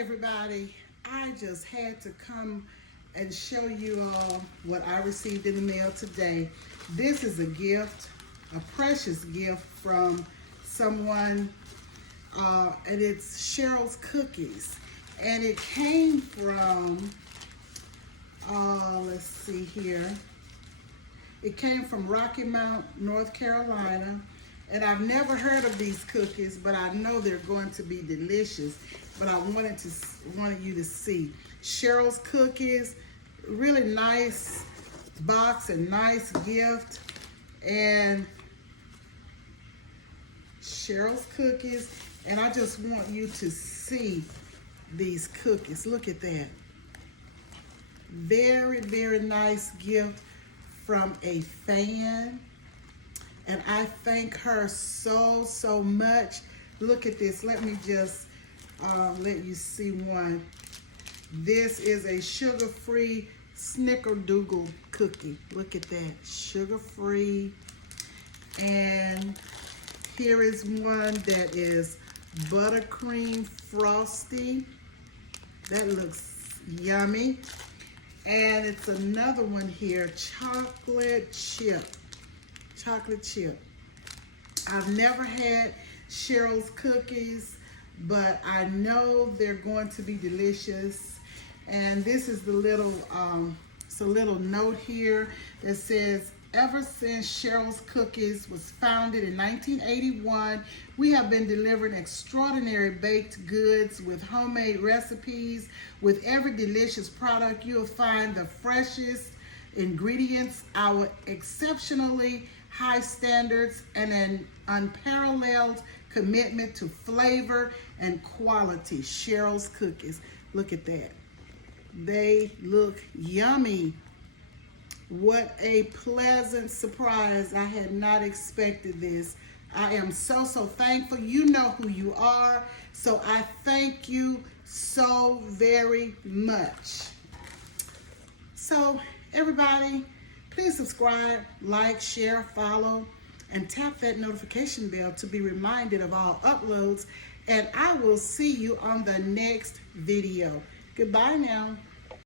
Everybody, I just had to come and show you all what I received in the mail today. This is a gift, a precious gift from someone, and it's Cheryl's cookies. And it came from, let's see here. It came from Rocky Mount, North Carolina. And I've never heard of these cookies, but I know they're going to be delicious. But I wanted you to see Cheryl's cookies. Really nice box and nice gift. And Cheryl's cookies. And I just want you to see these cookies. Look at that. Very, very nice gift from a fan. And I thank her so much. Look at this. Let me just let you see one. This is a sugar-free snickerdoodle cookie. Look at that. Sugar-free. And here is one that is buttercream frosty. That looks yummy. And it's another one here, chocolate chip. Chocolate chip. I've never had Cheryl's cookies, but I know they're going to be delicious. And this is the little, it's a little note here that says, ever since Cheryl's Cookies was founded in 1981, we have been delivering extraordinary baked goods with homemade recipes. With every delicious product, you'll find the freshest ingredients, our exceptionally high standards, and an unparalleled commitment to flavor and quality. Cheryl's Cookies. Look at that. They look yummy. What a pleasant surprise. I had not expected this. I am so thankful. You know who you are. So I thank you so very much. So everybody, please subscribe, like, share, follow, and tap that notification bell to be reminded of all uploads. And I will see you on the next video. Goodbye now.